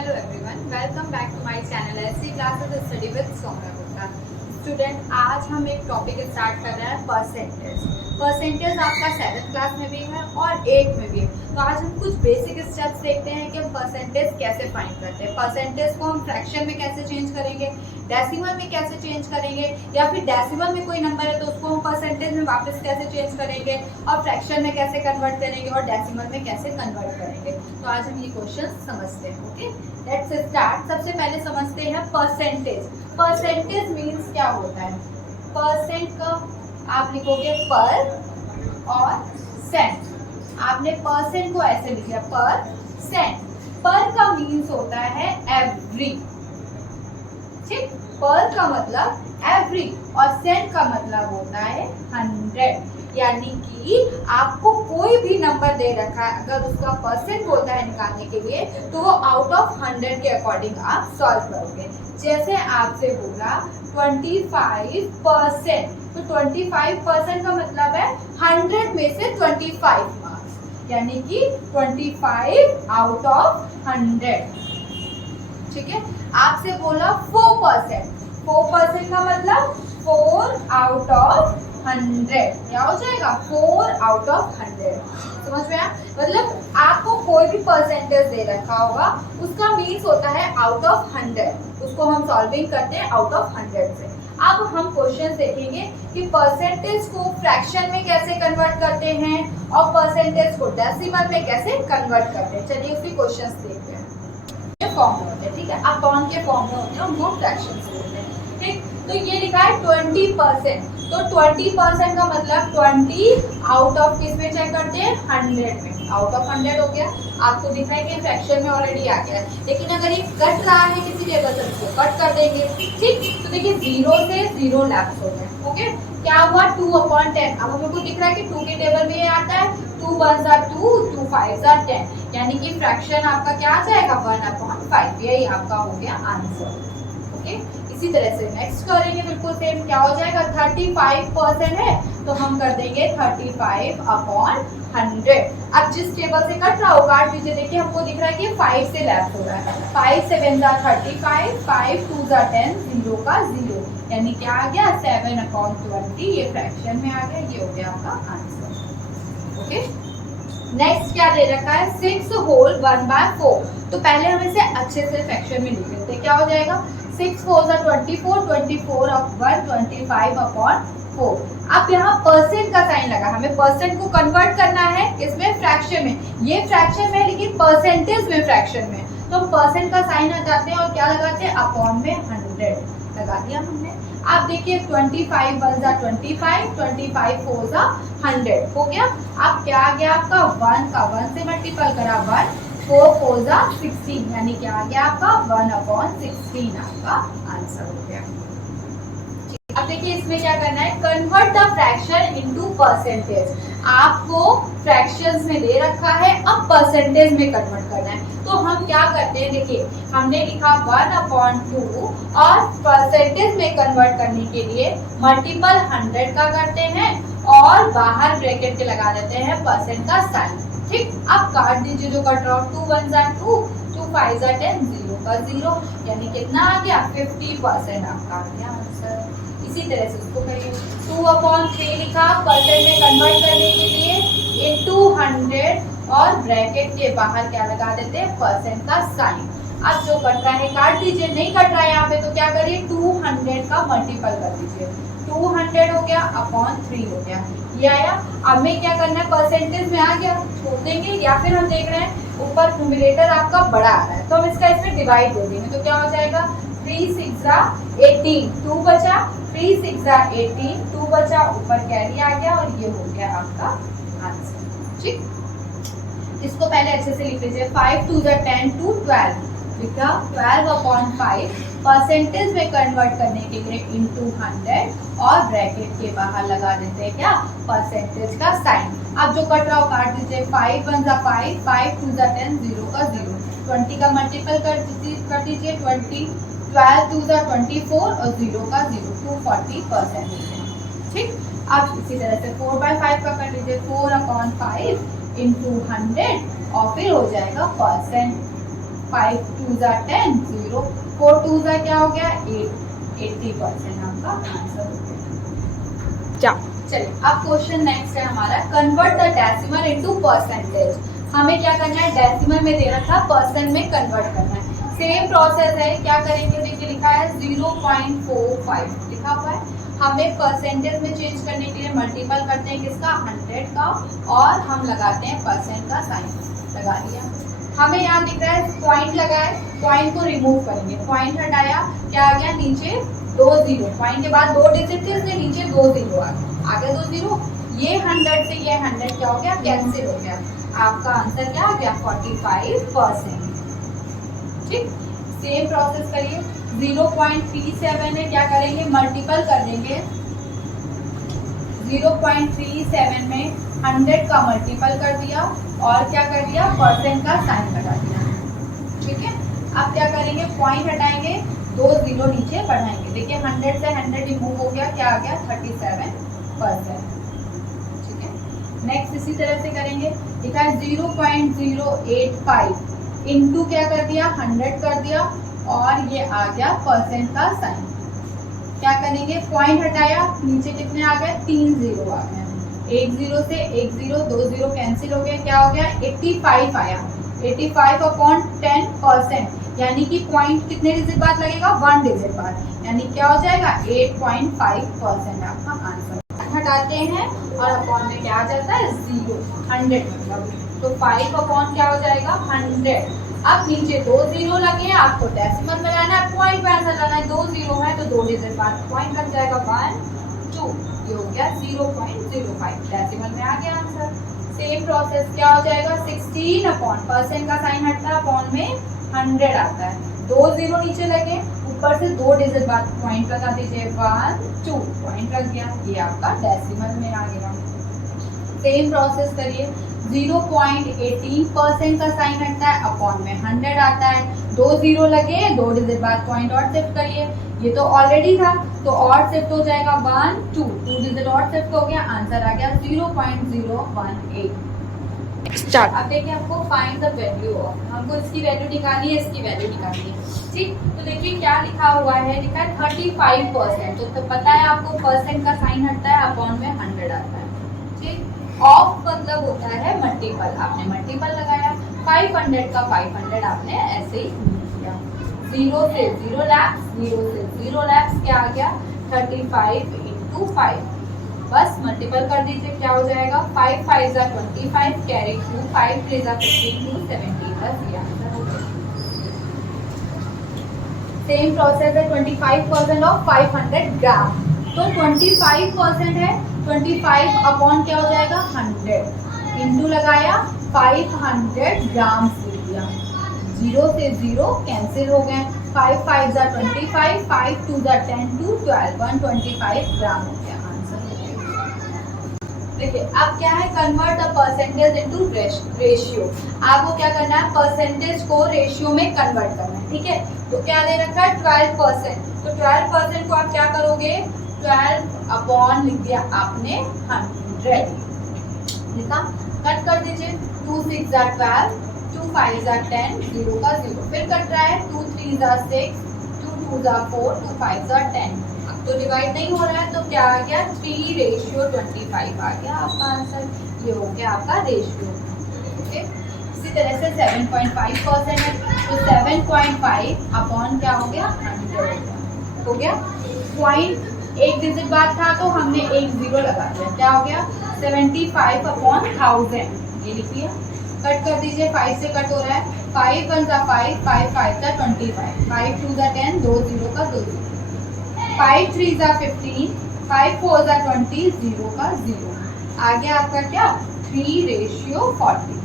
Hello everyone, welcome back to my channel SC Classes Study with Soumya Gupta. Student आज हम एक topic start कर रहे हैं परसेंटेज। परसेंटेज आपका 7th क्लास में भी है और 8th में भी है। तो आज हम कुछ बेसिक स्टेप्स देखते हैं कि हम परसेंटेज कैसे फाइंड करते हैं। परसेंटेज को हम फ्रैक्शन में कैसे चेंज करेंगे, डेसिमल में कैसे चेंज करेंगे, या फिर डेसिमल में कोई नंबर है तो उसको हम परसेंटेज में वापस कैसे चेंज करेंगे, और फ्रैक्शन में कैसे कन्वर्ट करेंगे और डेसिमल में कैसे कन्वर्ट करेंगे। तो आज हम ये क्वेश्चन समझते हैं। Okay, let's start. सबसे पहले समझते हैं परसेंटेज। परसेंटेज मीन्स क्या होता है। परसेंट का आप लिखोगे पर और सेंट। आपने परसेंट को ऐसे लिखा पर सेंट। पर का मीन्स होता है एवरी। ठीक, पर का मतलब एवरी और सेंट का मतलब होता है 100। यानी कि आपको कोई भी नंबर दे रखा है, अगर उसका परसेंट होता है निकालने के लिए तो वो आउट ऑफ 100 के अकॉर्डिंग आप सॉल्व करोगे। जैसे आपसे बोला 25%, तो 25% का मतलब है 100 में से 25 मार्क्स, यानी कि 25 आउट ऑफ 100। ठीक है, आपसे बोला 4%, 4% का मतलब 4 आउट ऑफ 100। क्या हो जाएगा 4 आउट ऑफ 100। समझ में आया? मतलब आपको कोई भी परसेंटेज दे रखा होगा, उसका मीन्स होता है आउट ऑफ 100। उसको हम सॉल्विंग करते हैं आउट ऑफ 100 से। अब हम क्वेश्चन देखेंगे कि परसेंटेज को फ्रैक्शन में कैसे कन्वर्ट करते हैं और परसेंटेज को डेसिमल में कैसे कन्वर्ट करते हैं। चलिए उसी क्वेश्चन देखते हैं। ये फॉर्म में होते हैं, ठीक है, अपॉन के फॉर्म में होते हैं, उनको फ्रैक्शन बोलते हैं। ठीक, तो ये लिखा है 20%, तो 20% का मतलब 20 आउट ऑफ किस में चेक करते हैं 100 में। आउट ऑफ 100 हो गया। आपको दिख रहा है कि फ्रैक्शन में ऑलरेडी आ गया है, लेकिन अगर ये कट रहा है किसी टेबल से तो कट कर देंगे। ठीक, तो देखिए 0 से 0 लैप्स हो गए। ओके, क्या हुआ 2/10। अब हमको दिख रहा है कि 2 के टेबल में ये आता है 2 1 2, 2 5 10, यानी कि फ्रैक्शन आपका क्या आ जाएगा 1/5। यही आपका हो गया आंसर। ओके, इसी तरह से नेक्स्ट करेंगे बिल्कुल सेम। क्या हो जाएगा 35% है तो हम कर देंगे 35/100। अब जिस टेबल से कट रहा हो काट दीजिए। देखिए हमको दिख रहा है कि 5 से लैप्स हो रहा है। 5 7 35, 5 2 10, 0 का 0, यानी क्या आ गया 7/20। ये फ्रैक्शन में आ गया। ये हो गया आपका आंसर। ओके, नेक्स्ट क्या दे रखा है 6 होल 1/4। तो पहले हम इसे अच्छे से फ्रैक्शन में लिख लेते हैं। क्या हो जाएगा 6 4 24, 24 of 1, 25/4। अब यहाँ परसेंट का साइन लगा, हमें परसेंट को कन्वर्ट करना है इसमें फ्रैक्शन में। ये फ्रैक्शन में लेकिन परसेंटेज में फ्रैक्शन में, तो हम परसेंट का साइन हटाते हैं और क्या लगाते हैं अपॉन में 100 लगा दिया हमने। आप देखिए 25 1 25, 25 4 100 हो गया। अब क्या आ गया आपका 1 का 1 से मल्टीपल करा 1, 4 4 16, यानी क्या आ गया आपका 1/16 आपका आंसर हो गया। अब देखिए इसमें क्या करना है convert the fraction into percentage. आपको फ्रैक्शंस में दे रखा है, अब परसेंटेज में कन्वर्ट करना है। तो हम क्या करते हैं, देखिए हमने लिखा 1/2 और परसेंटेज में कन्वर्ट करने के लिए मल्टीपल 100 का करते हैं और बाहर ब्रैकेट के लगा देते हैं परसेंट का साइन। ठीक, अब काट दीजिए जो कट रहा हो 2 1 2, 2 5 10, 0 का 0, यानी कितना आ गया 50% आपका आ गया आंसर। इसी तरह से उसको करिए 2/3 लिखा परसेंट में कन्वर्ट करने के लिए इनटू 100 और ब्रैकेट के बाहर क्या लगा देते हैं परसेंट का साइन। अब जो कट रहा है काट दीजिए, नहीं कट रहा है यहाँ पे तो क्या करिए 200 का मल्टीपल कर दीजिए। 200 हो गया अपॉन 3 हो गया। ये आया। अब में क्या करना है परसेंटेज में आ गया छोड़ देंगे, या फिर हम देख रहे हैं ऊपर न्यूमरेटर आपका बड़ा आ रहा है तो हम इसका इसमें डिवाइड दे देंगे। तो क्या हो जाएगा 3 6 18, 2 बचा, 3 6 18, 2 बचा, ऊपर कैरी आ गया और ये हो गया आपका आंसर। ठीक, इसको पहले अच्छे से लिख लीजिए 5 2 10 2 12 लिखा 12/5 परसेंटेज में कन्वर्ट करने के लिए इनटू 100 और ब्रैकेट के बाहर लगा देते हैं क्या परसेंटेज का साइन। अब जो कट रहा हो काट दीजिए 5 1 5, 5 2 10, 0 का 0, 20 का मल्टीपल कर दीजिए 20, 12 2 24 और 0 का 0, 240%। ठीक, अब इसी तरह से 4/5 का कर लीजिए 4/5 इंटू 100 और फिर हो जाएगा परसेंट। 5 2 ज़ा 10 0, 4 2 ज़ा क्या हो गया 8, 80% आपका आंसर हो गया। चलिए अब क्वेश्चन नेक्स्ट है हमारा, convert the decimal into percentage. हमें क्या करना है, डेसिमल में दे रखा परसेंट में कन्वर्ट करना है। सेम प्रोसेस है, क्या करेंगे, देखिए लिखा है 0.45 लिखा हुआ है, हमें परसेंटेज में चेंज करने के लिए मल्टीपल करते हैं किसका 100 का, और हम लगाते हैं परसेंट का साइन, लगा दिया। हमें यहाँ दिख रहा है पॉइंट लगा है, पॉइंट को रिमूव करेंगे, पॉइंट हटाया, क्या आ गया नीचे 2 जीरो, पॉइंट के बाद 2 डिजिट थे इसलिए नीचे 2 जीरो आ गया 2 जीरो, ये 100 से ये 100 क्या हो गया कैंसिल हो गया, आपका आंसर क्या आ गया 45%। ठीक, सेम प्रोसेस करिए, 0.37 है, क्या करेंगे मल्टीपल कर देंगे, 0.37 में 100 का मल्टीपल कर दिया और क्या कर दिया परसेंट का साइन लगा दिया। ठीक है, अब क्या करेंगे पॉइंट हटाएंगे, 2 जीरो नीचे बढ़ाएंगे, देखिए 100 से 100 रिमूव हो गया, क्या आ गया 37%। ठीक है, नेक्स्ट इसी तरह से करेंगे, लिखा है 0.085 इंटू क्या कर दिया 100 कर दिया और ये आ गया परसेंट का साइन, क्या करेंगे पॉइंट हटाया, नीचे कितने आ गए 3 जीरो आ गए, 1 जीरो से 1 जीरो 2 जीरो कैंसिल हो गया, क्या हो गया 85 आया, 85 अपॉन 10%, यानी कि पॉइंट कितने डिजिट बाद लगेगा 1 डिजिट बाद, यानी क्या हो जाएगा 8.5% आपका आंसर। हटाते हैं और अपॉन में क्या आ जाता है 0, 100 मतलब, तो 5 अपॉन क्या हो जाएगा 100। अब नीचे 2 जीरो लगे, आपको डेसिमल में लाना है, पॉइंट में आंसर लाना है, 2 जीरो है तो 2 डिजिट बाद पॉइंट लग जाएगा 1 2, ये हो गया 0.05, डेसिमल में आ गया आंसर। सेम प्रोसेस क्या हो जाएगा 16 अपॉन परसेंट का साइन हटता है, अपॉन में 100 आता है, 2 जीरो नीचे लगे, ऊपर से 2 डिजिट बाद पॉइंट लगा दीजिए 1 2, पॉइंट लग गया, ये आपका डेसिमल में आ गया। सेम प्रोसेस करिए, 0.18% का साइन हटता है, अपॉन में 100 आता है, 2 जीरो लगे, 2 डिजिट बाद पॉइंट और शिफ्ट करिए, ये तो ऑलरेडी था तो और शिफ्ट हो जाएगा 1 2, 2 डिजिट और शिफ्ट हो गया, आंसर आ गया 0.018। स्टार्ट। अब देखिए आपको फाइंड द वैल्यू ऑफ, हमको इसकी वैल्यू निकालनी है, इसकी वैल्यू निकालनी है। ठीक, तो देखिए क्या लिखा हुआ है, लिखा है 35%, तो पता है आपको परसेंट का साइन हटता है, अपॉन में 100 आता है। ठीक, ऑफ मतलब होता है मल्टीपल, आपने मल्टीपल लगाया, 500 का 500 आपने ऐसे ही किया, 0 से 0 लैप्स, 0 से 0 लैप्स, क्या आ गया 35 इंटू 5, बस मल्टीपल कर दीजिए, क्या हो जाएगा 5 5 ज़ा 25 कैरी टू 5 3 ज़ा 15 टू 70, बस ये आंसर हो गया। सेम प्रोसेस है, 25% ऑफ 500 ग्राम, तो 25% है, 25 अपॉन क्या हो जाएगा 100 इंटू लगाया 500 ग्राम लिख दिया, 0 से 0 कैंसिल हो गए, 5 5 ज़ा 25, 5 2 ज़ा 10 टू 12, 125 ग्राम हो गया, आंसर हो गया। देखिए अब क्या है, convert the percentage into ratio, आपको क्या करना है परसेंटेज को रेशियो में कन्वर्ट करना है। ठीक है, तो क्या दे रखा है 12%, तो 12% को आप क्या करोगे 12 अपॉन लिख दिया आपने 100, लिखा, कट कर दीजिए, 2 6 ज़ा 12, 2 5 ज़ा 10, 0 का 0, फिर कट रहा है 2 3 ज़ा 6, 2 2 ज़ा 4, 2 5 ज़ा 10, अब तो डिवाइड नहीं हो रहा है, तो क्या आ गया 3:25 आ गया आपका आंसर, ये हो गया आपका रेशियो। ओके, इसी तरह से 7.5% है, तो 7.5 अपॉन क्या हो गया 100 हो गया, पॉइंट एक डिजिट बाद था तो हमने एक जीरो लगा दिया, क्या हो गया 75 अपॉन 1000, ये लिखिए, कट कर दीजिए, 5 से कट हो रहा है, 5 1 ज़ा 5, 5 5 ज़ा 25, 5 2 ज़ा 10, 2 जीरो का 2 जीरो, 5 3 ज़ा 15, 5 4 ज़ा 20, 0 का 0, आ गया आपका क्या 3:40।